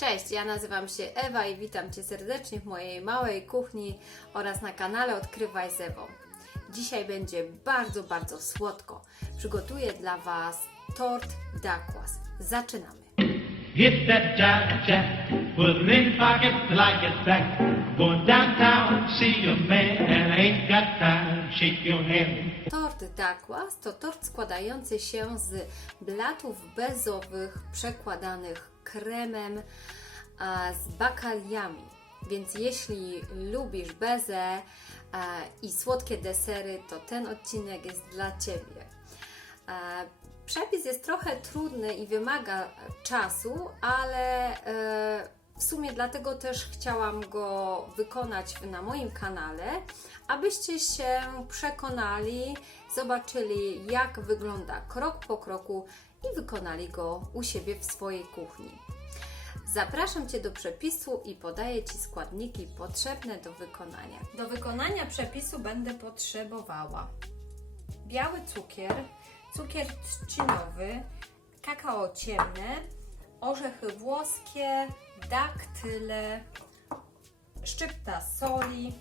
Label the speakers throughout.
Speaker 1: Cześć, ja nazywam się Ewa i witam Cię serdecznie w mojej małej kuchni oraz na kanale Odkrywaj z Ewą. Dzisiaj będzie bardzo, bardzo słodko. Przygotuję dla Was tort dakłas. Zaczynamy.
Speaker 2: Hit that jive jack, put it in your pocket till I get back. Going downtown to see a man, and I ain't got time to shake your hand.
Speaker 1: Tort dakłas to tort składający się z blatów bezowych przekładanych kremem z bakaliami. Więc jeśli lubisz bezę i słodkie desery, to ten odcinek jest dla Ciebie. Przepis jest trochę trudny i wymaga czasu, ale e, w sumie dlatego też chciałam go wykonać na moim kanale, abyście się przekonali, zobaczyli jak wygląda krok po kroku i wykonali go u siebie w swojej kuchni. Zapraszam Cię do przepisu i podaję Ci składniki potrzebne do wykonania. Do wykonania przepisu będę potrzebowała biały cukier, cukier trzcinowy, kakao ciemne, orzechy włoskie, daktyle, szczypta soli,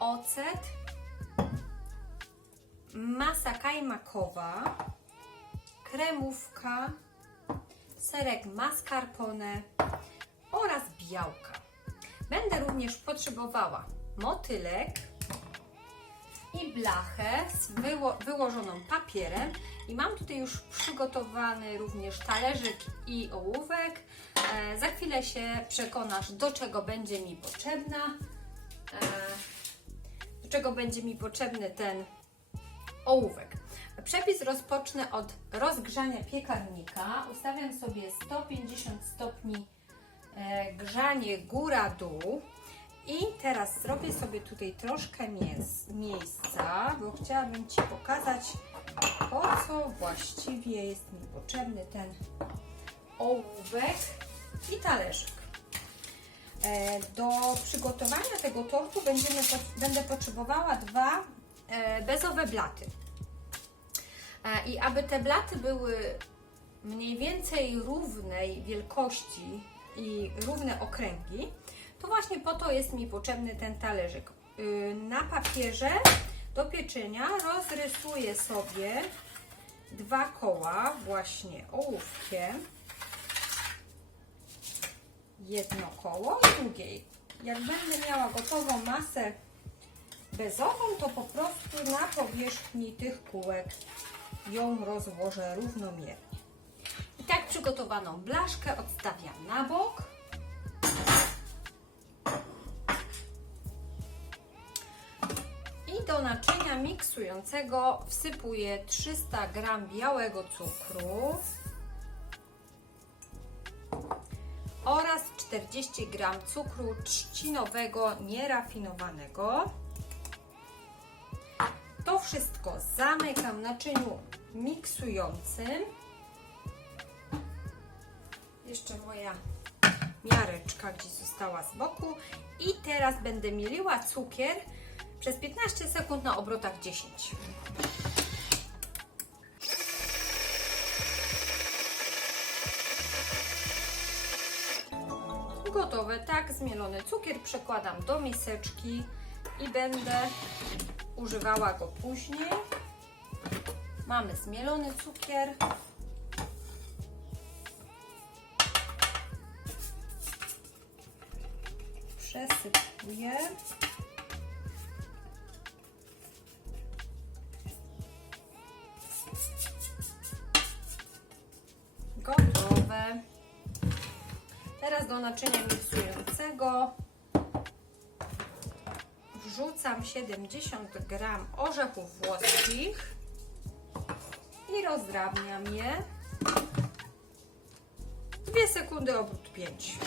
Speaker 1: ocet, masa kajmakowa, kremówka, serek mascarpone oraz białka. Będę również potrzebowała motylek, i blachę wyło wyłożoną papierem i mam tutaj już przygotowany również talerzyk i ołówek. E, za chwilę się przekonasz do czego będzie mi potrzebna e, do czego będzie mi potrzebny ten ołówek. Przepis rozpocznę od rozgrzania piekarnika. Ustawiam sobie 150 stopni e, grzanie góra-dół. I teraz zrobię sobie tutaj troszkę miejsca, bo chciałabym Ci pokazać, po co właściwie jest mi potrzebny ten ołówek i talerzyk. E, Do przygotowania tego tortu będziemy, będę potrzebowała dwa e, bezowe blaty. E, I aby te blaty były mniej więcej równej wielkości i równe okręgi, to właśnie po to jest mi potrzebny ten talerzyk. Yy, Na papierze do pieczenia rozrysuję sobie dwa koła właśnie ołówkiem. Jedno koło i drugie. Jak będę miała gotową masę bezową, to po prostu na powierzchni tych kółek ją rozłożę równomiernie. I tak przygotowaną blaszkę odstawiam na bok. Do naczynia miksującego wsypuję 300 g białego cukru oraz 40 g cukru trzcinowego nierafinowanego. To wszystko zamykam w naczyniu miksującym. Jeszcze moja miareczka gdzieś została z boku. I teraz będę mieliła cukier przez 15 sekund na obrotach 10. Gotowe, tak, zmielony cukier przekładam do miseczki i będę używała go później. Mamy zmielony cukier. Przesypuję. Naczynia miksującego wrzucam 70 g orzechów włoskich i rozdrabniam je. 2 sekundy obrót 5.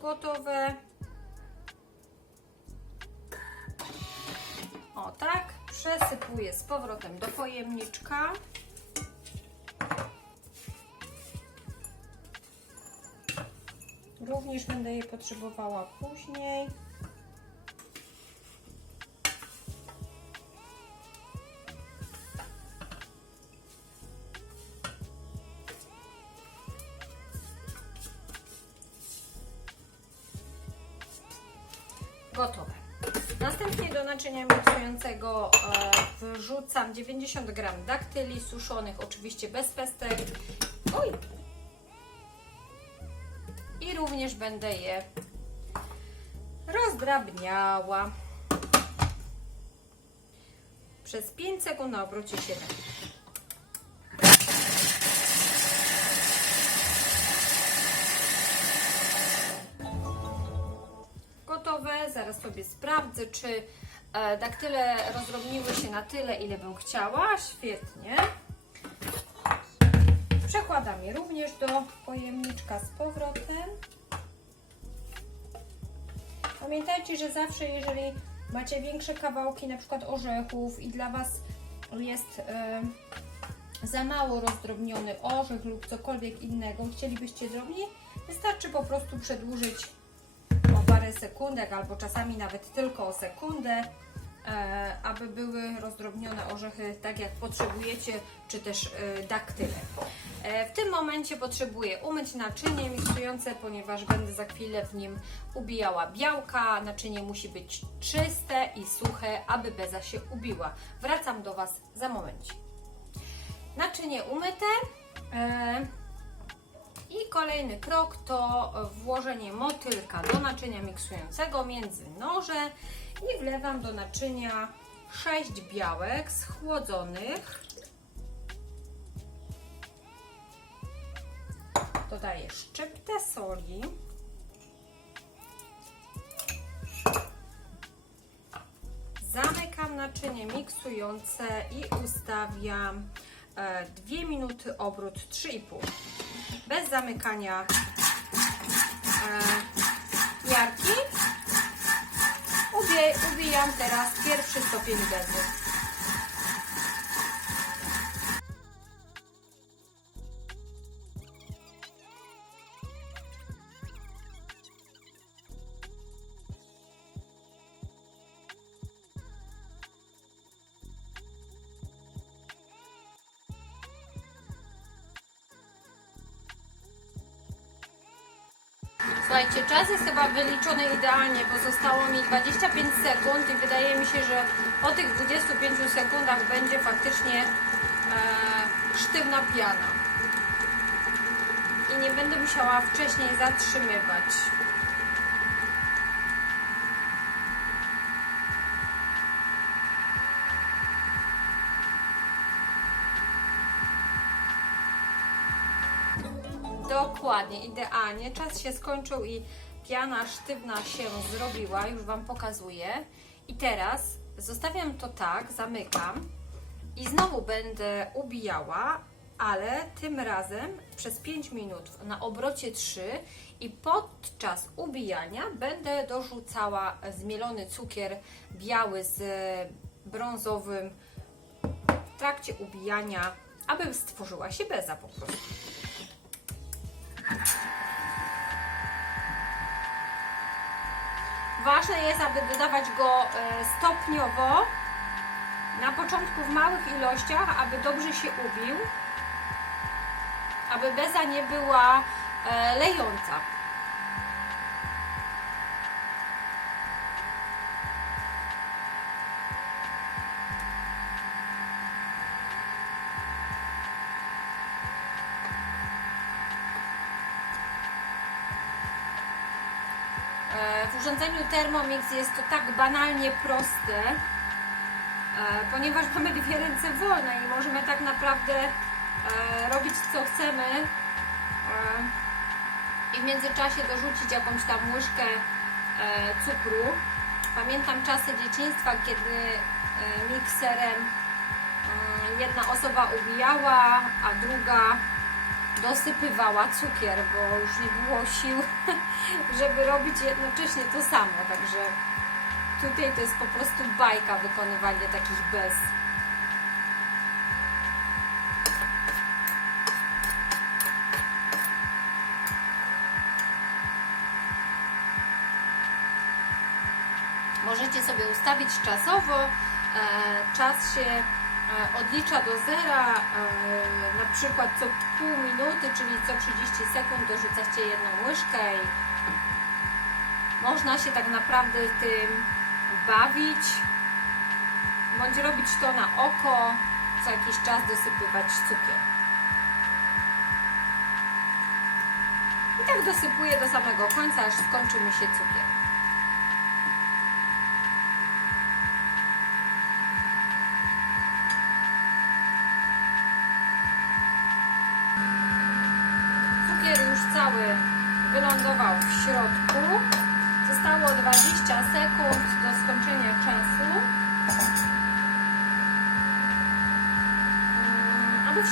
Speaker 1: Gotowe. O tak, przesypuję z powrotem do pojemniczka. Również będę je potrzebowała później. Gotowe. Następnie do naczynia miksującego e, wrzucam 90 g daktyli suszonych, oczywiście bez pestek. No Oj, Również będę je rozdrabniała. Przez 5 sekund na obrocie 7. Gotowe, zaraz sobie sprawdzę, czy e, daktyle rozdrobniły się na tyle, ile bym chciała. Świetnie. Przekładam je również do pojemniczka z powrotem. Pamiętajcie, że zawsze jeżeli macie większe kawałki na przykład orzechów i dla Was jest e, za mało rozdrobniony orzech lub cokolwiek innego, chcielibyście drobniej, wystarczy po prostu przedłużyć o parę sekundek albo czasami nawet tylko o sekundę, aby były rozdrobnione orzechy tak jak potrzebujecie, czy też e, daktyle. E, w tym momencie potrzebuję umyć naczynie miksujące, ponieważ będę za chwilę w nim ubijała białka. Naczynie musi być czyste i suche, aby beza się ubiła. Wracam do Was za moment. Naczynie umyte. E, i kolejny krok to włożenie motylka do naczynia miksującego między noże i wlewam do naczynia 6 białek schłodzonych. Dodaję szczyptę soli. Zamykam naczynie miksujące i ustawiam 2 minuty obrót 3,5 bez zamykania e. Ubijam teraz pierwszy stopień bezu. Słuchajcie, czas jest chyba wyliczony idealnie, bo zostało mi 25 sekund i wydaje mi się, że po tych 25 sekundach będzie faktycznie e, sztywna piana. I nie będę musiała wcześniej zatrzymywać. Dokładnie, idealnie. Czas się skończył i piana sztywna się zrobiła. Już Wam pokazuję. I teraz zostawiam to tak, zamykam i znowu będę ubijała, ale tym razem przez 5 minut na obrocie 3 i podczas ubijania będę dorzucała zmielony cukier biały z brązowym w trakcie ubijania, aby stworzyła się beza po prostu. Ważne jest, aby dodawać go e, stopniowo, na początku w małych ilościach, aby dobrze się ubił, aby beza nie była e, lejąca. Thermomix jest to tak banalnie proste, e, ponieważ mamy dwie ręce wolne i możemy tak naprawdę e, robić co chcemy e, i w międzyczasie dorzucić jakąś tam łyżkę cukru. Pamiętam czasy dzieciństwa, kiedy mikserem jedna osoba ubijała, a druga dosypywała cukier, bo już nie było sił, żeby robić jednocześnie to samo. Także tutaj to jest po prostu bajka wykonywanie takich bez. Możecie sobie ustawić czasowo. E, czas się odlicza do zera, e, na przykład co pół minuty, czyli co 30 sekund dorzucacie jedną łyżkę i Można się tak naprawdę tym bawić, bądź robić to na oko, co jakiś czas dosypywać cukier. I tak dosypuję do samego końca, aż skończy mi się. Cukier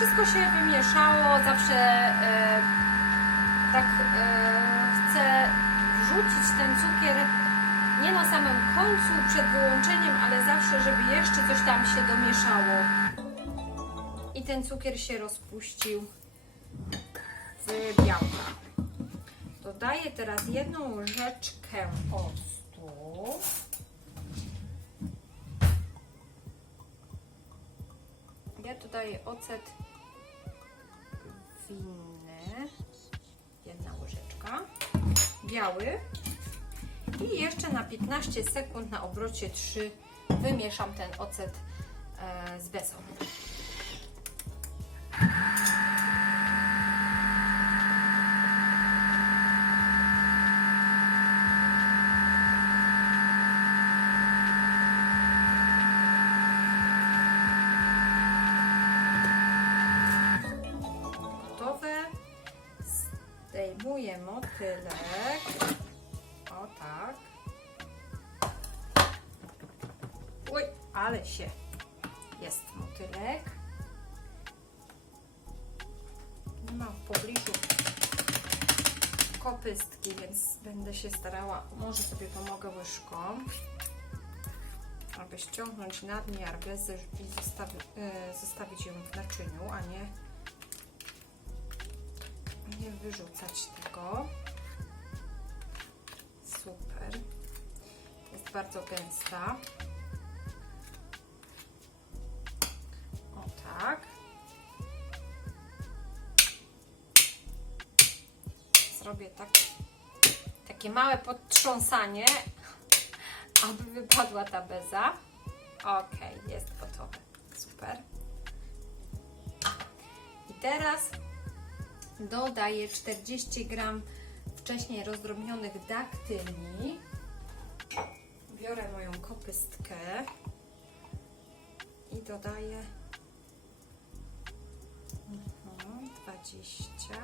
Speaker 1: wszystko się wymieszało, zawsze e, tak e, chcę wrzucić ten cukier nie na samym końcu przed wyłączeniem, ale zawsze, żeby jeszcze coś tam się domieszało. I ten cukier się rozpuścił w białka. Dodaję teraz jedną łyżeczkę octu. Ja dodaję ocet winny. Jedna łyżeczka. Biały. I jeszcze na 15 sekund na obrocie 3 wymieszam ten ocet e, z besą. Ale się. Jest motylek. Nie mam w pobliżu kopystki, więc będę się starała, może sobie pomogę łyżką, aby ściągnąć nadmiar bezy i zostawi, e, zostawić ją w naczyniu, a nie nie wyrzucać tego. Super. Jest bardzo gęsta. Takie małe podtrząsanie, aby wypadła ta beza. Ok, jest gotowe. Super. I teraz dodaję 40 gram wcześniej rozdrobnionych daktyli. Biorę moją kopystkę i dodaję mhm, 20.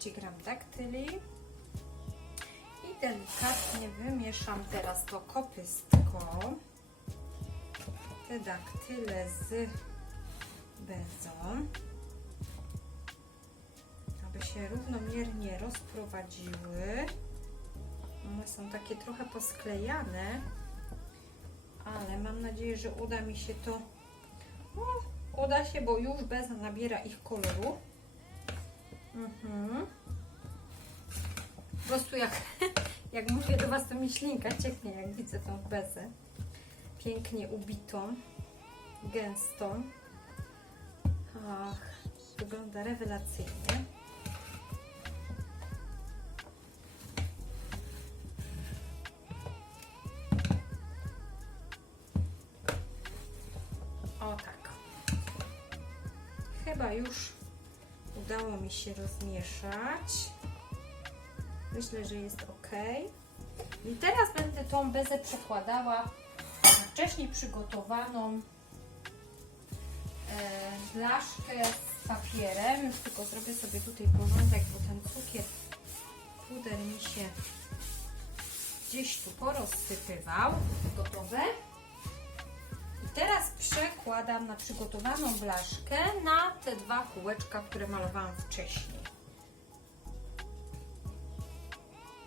Speaker 1: 40 gram daktyli. I delikatnie wymieszam teraz to kopystką. Te daktyle z bezą. Aby się równomiernie rozprowadziły. One są takie trochę posklejane, ale mam nadzieję, że uda mi się to. No, uda się, bo już beza nabiera ich koloru. Mhm. Po prostu jak, jak mówię do Was, to mi ślinka cieknie, jak widzę tą bezę. Pięknie ubitą, gęstą. Ach, wygląda rewelacyjnie. O tak. Chyba już udało mi się rozmieszać. Myślę, że jest ok. I teraz będę tą bezę przekładała na wcześniej przygotowaną e, blaszkę z papierem. Już tylko zrobię sobie tutaj porządek, bo ten cukier puder mi się gdzieś tu porozsypywał. Gotowe. Teraz przekładam na przygotowaną blaszkę na te dwa kółeczka, które malowałam wcześniej.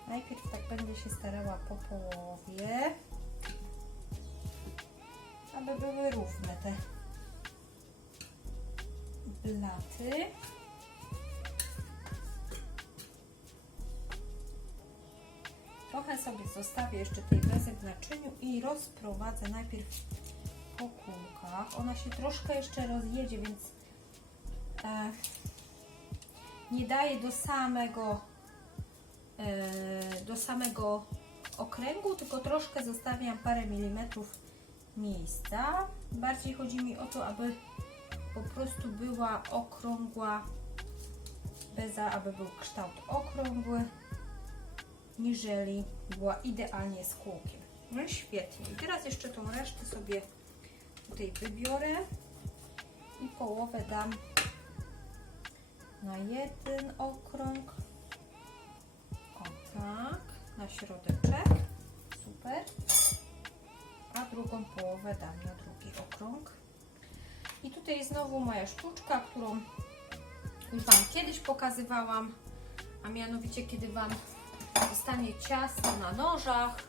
Speaker 1: Najpierw tak będę się starała po połowie, aby były równe te blaty. sobie zostawię jeszcze tej bezy w naczyniu i rozprowadzę najpierw po. Ona się troszkę jeszcze rozjedzie, więc e, nie daję do samego e, do samego okręgu, tylko troszkę zostawiam parę milimetrów miejsca. Bardziej chodzi mi o to, aby po prostu była okrągła beza, aby był kształt okrągły, niżeli była idealnie z kółkiem. No świetnie. I teraz jeszcze tą resztę sobie tutaj wybiorę i połowę dam na jeden okrąg. O tak, na środeczek. Super. A drugą połowę dam na drugi okrąg. I tutaj znowu moja sztuczka, którą już Wam kiedyś pokazywałam, a mianowicie kiedy Wam zostanie ciasto na nożach,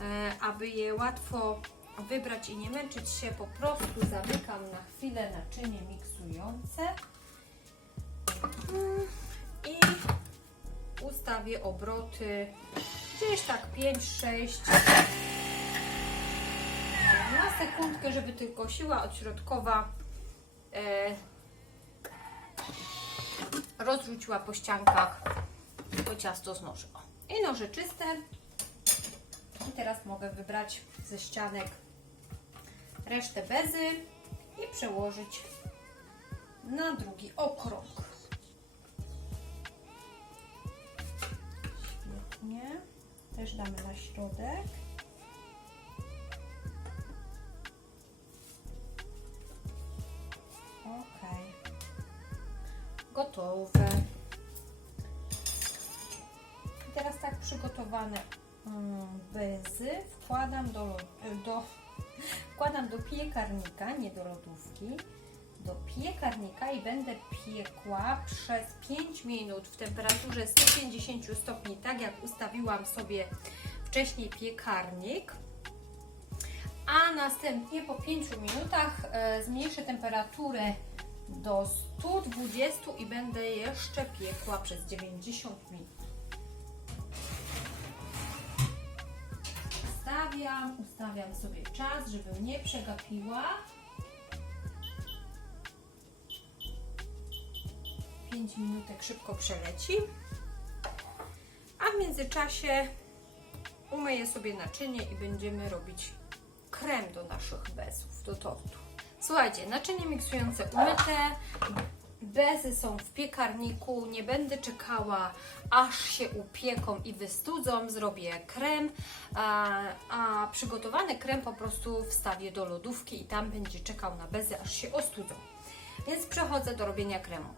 Speaker 1: e, aby je łatwo wybrać i nie męczyć się, po prostu zamykam na chwilę naczynie miksujące i ustawię obroty gdzieś tak 5-6 na sekundkę, żeby tylko siła odśrodkowa e, rozrzuciła po ściankach to ciasto z noży. I noże czyste. I teraz mogę wybrać ze ścianek resztę bezy i przełożyć na drugi okrąg. Świetnie. Też damy na środek. Ok. Gotowe. I teraz tak przygotowane bezy wkładam do, do, wkładam do piekarnika, nie do lodówki, do piekarnika i będę piekła przez 5 minut w temperaturze 150 stopni, tak jak ustawiłam sobie wcześniej piekarnik. A następnie po 5 minutach e, zmniejszę temperaturę do 120 i będę jeszcze piekła przez 90 minut. Ustawiam, ustawiam sobie czas, żebym nie przegapiła. 5 minutek szybko przeleci. A w międzyczasie umyję sobie naczynie i będziemy robić krem do naszych bezów, do tortu. Słuchajcie, naczynie miksujące umyte, bezy są w piekarniku, nie będę czekała aż się upieką i wystudzą, zrobię krem, a, a przygotowany krem po prostu wstawię do lodówki i tam będzie czekał na bezy aż się ostudzą. Więc przechodzę do robienia kremu.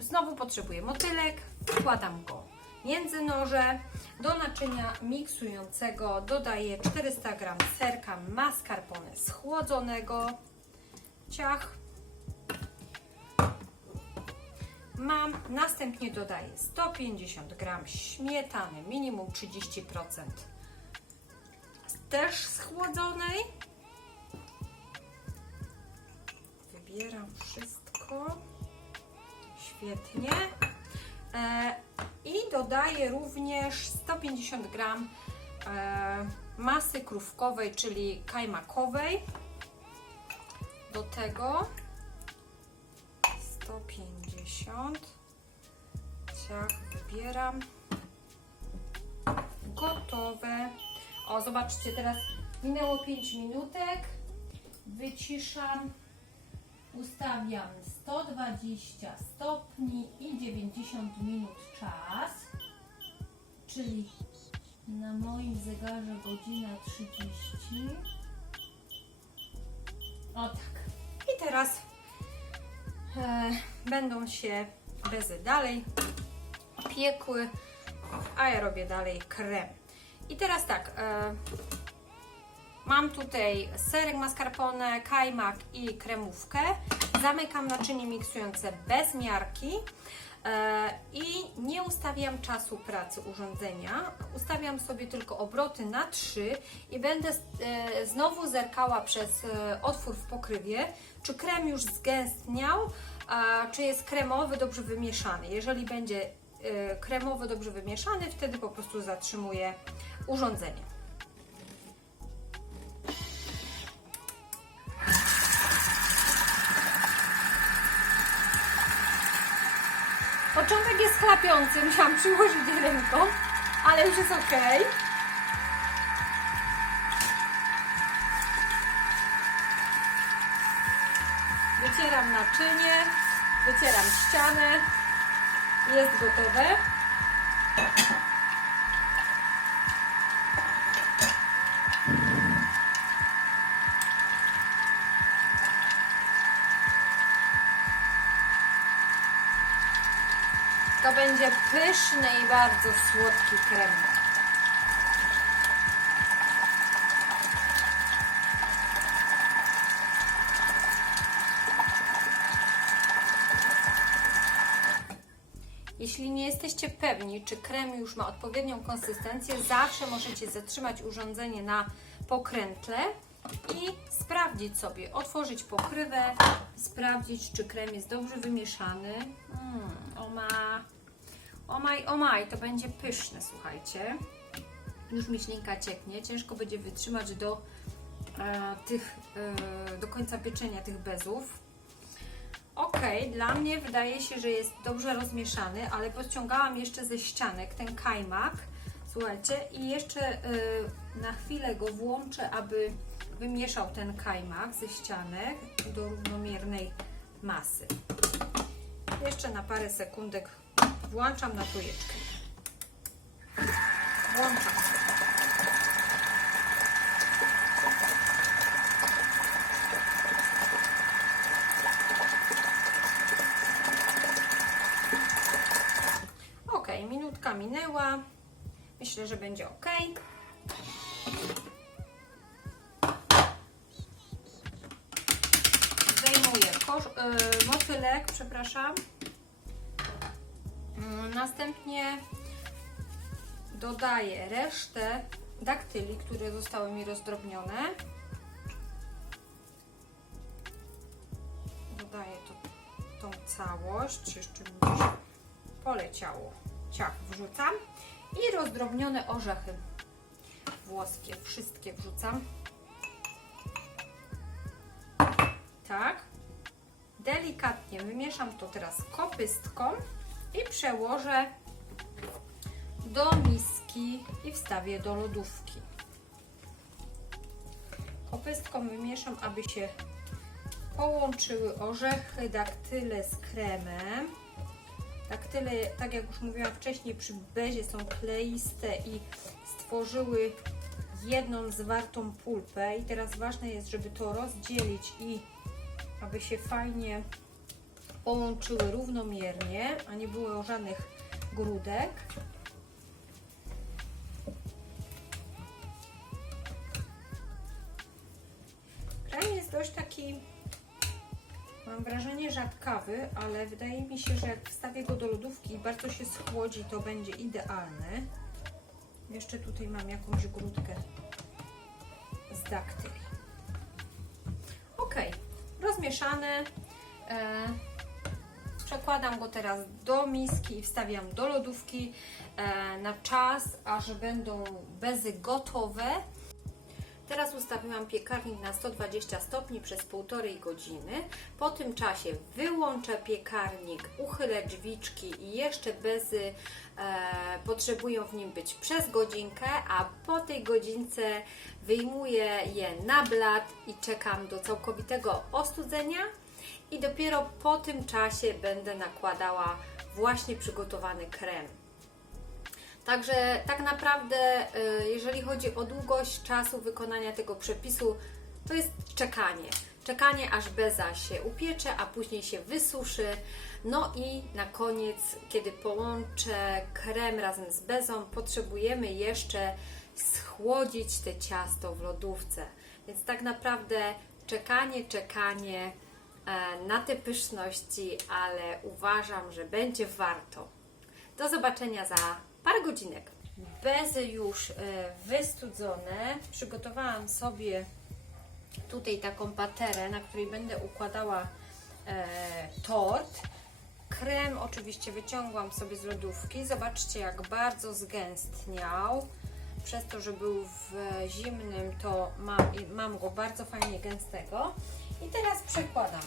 Speaker 1: Znowu potrzebuję motylek, wkładam go między noże. Do naczynia miksującego dodaję 400 g serka mascarpone schłodzonego. Ciach. Mam, następnie dodaję 150 g śmietany, minimum 30%. Też schłodzonej. Wybieram wszystko. Świetnie. E, I dodaję również 150 g e, masy krówkowej, czyli kajmakowej. Do tego 150. Ciach, wybieram. Gotowe. O, zobaczcie, teraz minęło 5 minutek. Wyciszam. Ustawiam 120 stopni i 90 minut czas, czyli na moim zegarze godzina 30. O tak. I teraz będą się bezy dalej piekły, a ja robię dalej krem. I teraz tak, e, Mam tutaj serek mascarpone, kajmak i kremówkę. Zamykam naczynie miksujące bez miarki e, i nie ustawiam czasu pracy urządzenia. Ustawiam sobie tylko obroty na 3 i będę e, znowu zerkała przez e, otwór w pokrywie, czy krem już zgęstniał, czy jest kremowy, dobrze wymieszany. Jeżeli będzie e, kremowy, dobrze wymieszany, wtedy po prostu zatrzymuję urządzenie. Początek jest chlapiący, musiałam przyłożyć ręką, ale już jest ok. Wycieram naczynie, wycieram ścianę. Jest gotowe. Pyszny i bardzo słodki krem. Jeśli nie jesteście pewni, czy krem już ma odpowiednią konsystencję, zawsze możecie zatrzymać urządzenie na pokrętle i sprawdzić sobie, otworzyć pokrywę, sprawdzić, czy krem jest dobrze wymieszany. Mm, o ma, o maj, o maj, to będzie pyszne, słuchajcie. Już mi ślinka cieknie, ciężko będzie wytrzymać do, e, tych, e, do końca pieczenia tych bezów. Ok, dla mnie wydaje się, że jest dobrze rozmieszany, ale podciągałam jeszcze ze ścianek ten kajmak, słuchajcie, i jeszcze y, na chwilę go włączę, aby wymieszał ten kajmak ze ścianek do równomiernej masy. Jeszcze na parę sekundek włączam na tujeczkę. Włączam. Ok, minutka minęła. Myślę, że będzie ok. Zdejmuję kosz, yy, motylek, przepraszam. Mm, Następnie dodaję resztę daktyli, które zostały mi rozdrobnione. Dodaję to, tą całość. Jeszcze mi poleciało. Ciach, wrzucam. I rozdrobnione orzechy włoskie. Wszystkie wrzucam. Tak. Delikatnie wymieszam to teraz kopystką i przełożę do miski i wstawię do lodówki. Kopystką wymieszam, aby się połączyły orzechy, daktyle z kremem. Daktyle, tak jak już mówiłam wcześniej, przy bezie są kleiste i stworzyły jedną zwartą pulpę. I teraz ważne jest, żeby to rozdzielić i aby się fajnie połączyły równomiernie, a nie było żadnych grudek. Krem jest dość taki, mam wrażenie, rzadkawy, ale wydaje mi się, że jak wstawię go do lodówki i bardzo się schłodzi, to będzie idealny. Jeszcze tutaj mam jakąś grudkę z daktyli. Ok, rozmieszane. E, przekładam go teraz do miski i wstawiam do lodówki e, na czas, aż będą bezy gotowe. Teraz ustawiłam piekarnik na 120 stopni przez półtorej godziny. Po tym czasie wyłączę piekarnik, uchylę drzwiczki i jeszcze bezy e, potrzebują w nim być przez godzinkę, a po tej godzince wyjmuję je na blat i czekam do całkowitego ostudzenia i dopiero po tym czasie będę nakładała właśnie przygotowany krem. Także tak naprawdę, y, jeżeli chodzi o długość czasu wykonania tego przepisu, to jest czekanie. Czekanie aż beza się upiecze, a później się wysuszy. No i na koniec, kiedy połączę krem razem z bezą, potrzebujemy jeszcze schłodzić te ciasto w lodówce. Więc tak naprawdę czekanie, czekanie na te pyszności, ale uważam, że będzie warto. Do zobaczenia za parę godzinek. Bezy już e, wystudzone. Przygotowałam sobie tutaj taką paterę, na której będę układała e, tort. Krem oczywiście wyciągłam sobie z lodówki. Zobaczcie, jak bardzo zgęstniał. przez to, że był w zimnym, to mam, mam go bardzo fajnie gęstego. I teraz przekładam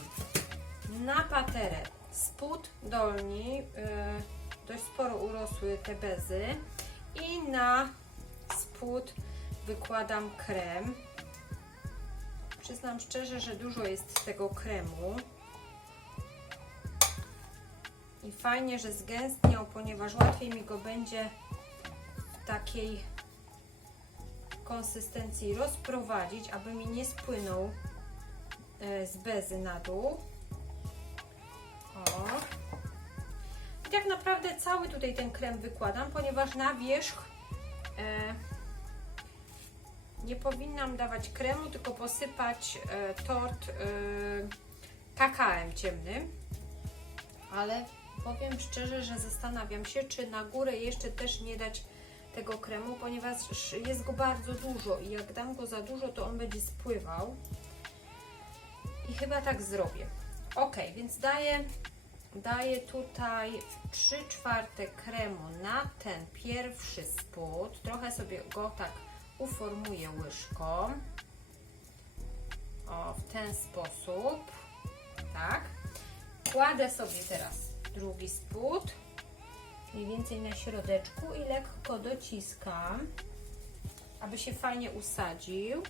Speaker 1: na paterę spód dolni, yy, dość sporo urosły te bezy i na spód wykładam krem. Przyznam szczerze, że dużo jest tego kremu. I fajnie, że zgęstniał, ponieważ łatwiej mi go będzie w takiej konsystencji rozprowadzić, aby mi nie spłynął z bezy na dół. O. I tak naprawdę cały tutaj ten krem wykładam, ponieważ na wierzch e, nie powinnam dawać kremu, tylko posypać e, tort e, kakałem ciemnym. Ale powiem szczerze, że zastanawiam się, czy na górę jeszcze też nie dać tego kremu, ponieważ jest go bardzo dużo i jak dam go za dużo, to on będzie spływał. I chyba tak zrobię. Ok, więc daję, daję tutaj 3 czwarte kremu na ten pierwszy spód. Trochę sobie go tak uformuję łyżką. O, w ten sposób. Tak. Kładę sobie teraz drugi spód. Mniej więcej na środeczku i lekko dociskam, aby się fajnie usadził.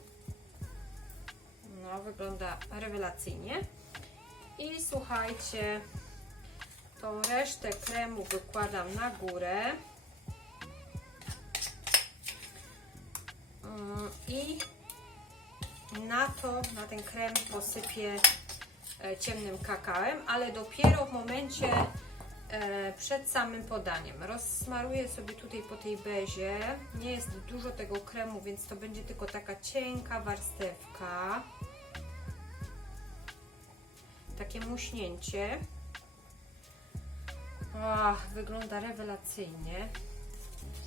Speaker 1: No, wygląda rewelacyjnie. I słuchajcie, tą resztę kremu wykładam na górę. Mm, I na to, na ten krem posypię e, ciemnym kakałem, ale dopiero w momencie e, przed samym podaniem. Rozsmaruję sobie tutaj po tej bezie. Nie jest dużo tego kremu, więc to będzie tylko taka cienka warstewka. Takie muśnięcie. Ach, wygląda rewelacyjnie.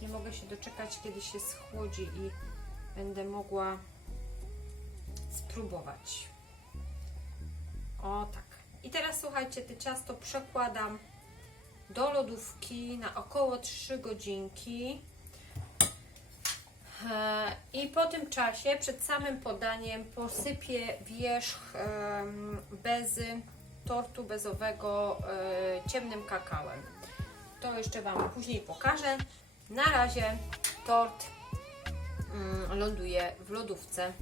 Speaker 1: Nie mogę się doczekać, kiedy się schłodzi i będę mogła spróbować. O tak. I teraz słuchajcie, te ciasto przekładam do lodówki na około 3 godzinki. E, I po tym czasie, przed samym podaniem, posypię wierzch bezy tortu bezowego e, ciemnym kakałem. To jeszcze Wam później pokażę. Na razie tort mm, ląduje w lodówce.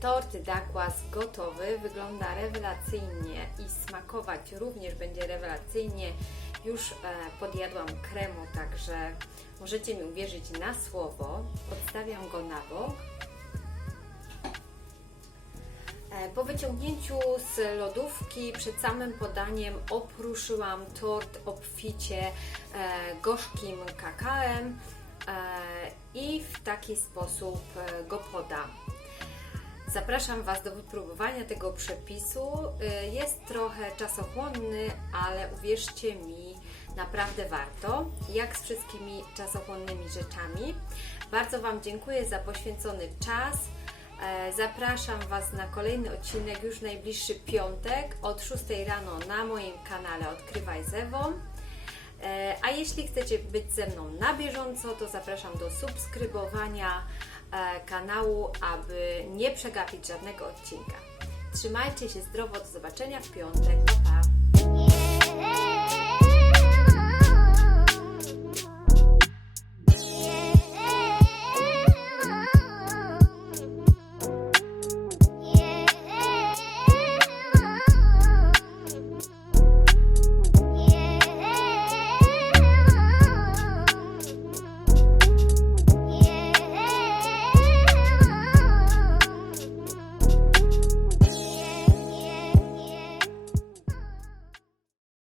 Speaker 3: Tort Dakłas gotowy, wygląda rewelacyjnie i smakować również będzie rewelacyjnie. Już e, podjadłam kremu, także możecie mi uwierzyć na słowo. Odstawiam go na bok. E, Po wyciągnięciu z lodówki przed samym podaniem opruszyłam tort obficie e, gorzkim kakałem e, i w taki sposób go podam. Zapraszam Was do wypróbowania tego przepisu. Jest trochę czasochłonny, ale uwierzcie mi, naprawdę warto. Jak z wszystkimi czasochłonnymi rzeczami. Bardzo Wam dziękuję za poświęcony czas. E, Zapraszam Was na kolejny odcinek już najbliższy piątek od 6 rano na moim kanale Odkrywaj z Ewą. E, A jeśli chcecie być ze mną na bieżąco, to zapraszam do subskrybowania e, kanału, aby nie przegapić żadnego odcinka. Trzymajcie się zdrowo, do zobaczenia w piątek. Pa.